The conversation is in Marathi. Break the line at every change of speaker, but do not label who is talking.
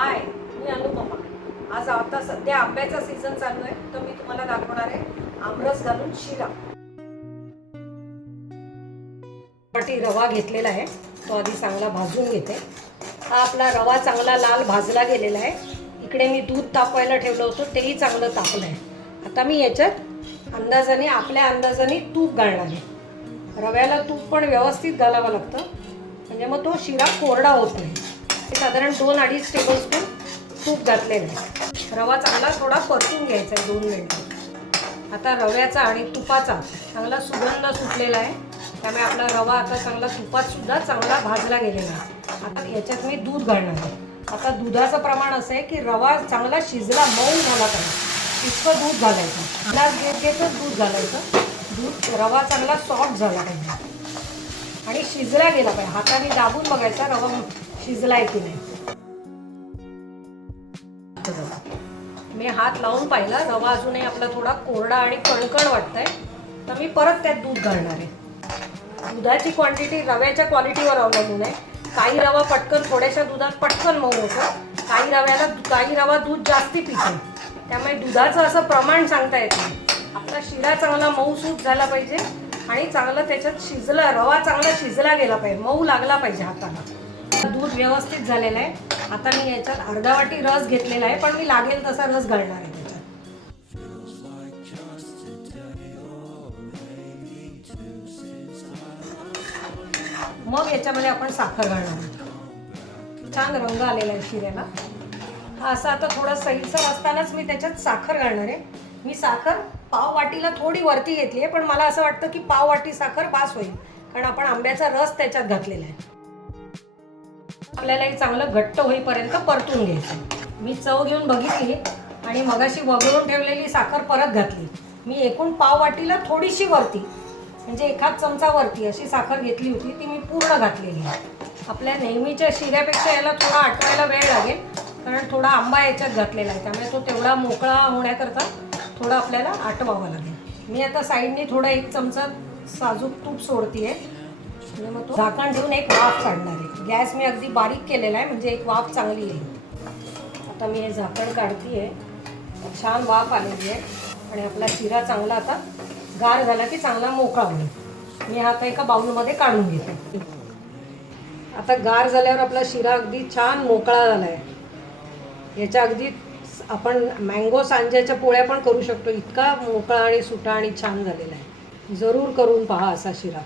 हाय मी अनुपमा आज आता सध्या आंब्याचा सीझन चालू आहे तर मी तुम्हाला दाखवणार आहे आमरस घालून शिरा. रवा घेतलेला आहे तो आधी चांगला भाजून घेते. हा आपला रवा चांगला लाल भाजला गेलेला आहे. इकडे मी दूध तापवायला ठेवलं होतं तेही चांगलं तापलं आहे आता मी याच्यात अंदाजाने आपल्या अंदाजाने तूप घालणार आहे. रव्याला तूप पण व्यवस्थित घालावं लागतं. म्हणजे मग तो शिरा कोरडा होत नाही. साधारण दोन अडीच टेबल स्पून तूप घातलेलं आहे. रवा चांगला थोडा परतून घ्यायचा आहे दोन मिनटं. आता रव्याचा आणि तुपाचा चांगला सुगंध सुटलेला आहे. त्यामुळे आपला रवा आता चांगला तुपात सुद्धा चांगला भाजला गेलेला आहे. आता याच्यात मी दूध घालणार आहे. आता दुधाचं प्रमाण असं आहे की रवा चांगला शिजला मऊ झाला पाहिजे. इतकं दूध घालायचं. ग्लास घेत घेतच दूध घालायचं. दूध रवा चांगला सॉफ्ट झाला पाहिजे. आणि शिजला गेला पाहिजे. हाताने दाबून बघायचा रवा शिजलाय की नाही? मी हात लावून पाहिला रवा अजूनही आपला थोडा कोरडा आणि कणकण वाटतंय. तर मी परत त्यात दूध घालणार आहे. दुधाची क्वांटिटी रव्याच्या क्वालिटीवर अवलंबून आहे. काही रवा पटकन थोड्याशा दुधात पटकन मऊ होतो. काही रव्याला काही रवा दूध जास्ती पितो. त्यामुळे दुधाचं असं प्रमाण सांगता येत नाही. आपला शिरा चांगला मऊसूत झाला पाहिजे आणि चांगलं त्याच्यात शिजला रवा चांगला शिजला गेला पाहिजे मऊ लागला पाहिजे हाताला. दूध व्यवस्थित झालेलं आहे. आता मी याच्यात अर्धा वाटी रस घेतलेला आहे पण मी लागेल तसा रस घालणार आहे त्याच्यात. मग याच्यामध्ये आपण साखर घालणार आहोत. छान रंग आलेला आहे शिऱ्याला. असं असा आता थोडा सैलसर असतानाच मी त्याच्यात साखर घालणार आहे. मी साखर पाव वाटीला थोडी वरती घेतली आहे पण मला असं वाटतं की पाव वाटी साखर पास होईल कारण आपण आंब्याचा रस त्याच्यात घातलेला आहे. आपल्याला हे चांगलं घट्ट होईपर्यंत परतून घ्यायचं. मी चव घेऊन बघितली आणि मगाशी वगळून ठेवलेली साखर परत घातली. मी एकूण पाव वाटीला थोडीशी वरती म्हणजे एखाद चमचा वरती अशी साखर घेतली होती ती मी पूर्ण घातलेली आहे. आपल्या नेहमीच्या शिऱ्यापेक्षा याला थोडा आटवायला वेळ लागेल कारण थोडा आंबा याच्यात घातलेला आहे त्यामुळे तो तेवढा मोकळा होण्याकरता थोडा आपल्याला आटवावा लागेल. मी आता साईडने थोडा एक चमचा साजूक तूप सोडतीये. मग तो झाकण ठेवून एक वाफ काढणार आहे. गॅस मी अगदी बारीक केलेला आहे म्हणजे एक वाफ चांगली येईल. आता मी हे झाकण काढतीये. छान वाफ आलेली आहे. आणि आपला शिरा चांगला आता गार झाला की चांगला मोकळा होईल. मी हा आता एका बाऊलमध्ये काढून घेते. आता गार झाल्यावर आपला शिरा अगदी छान मोकळा झाला आहे याच्या अगदी आपण मँगो सांज्याच्या पोळ्या पण करू शकतो. इतका मोकळा आणि सुटा आणि छान झालेला आहे. जरूर करून पहा असा शिरा.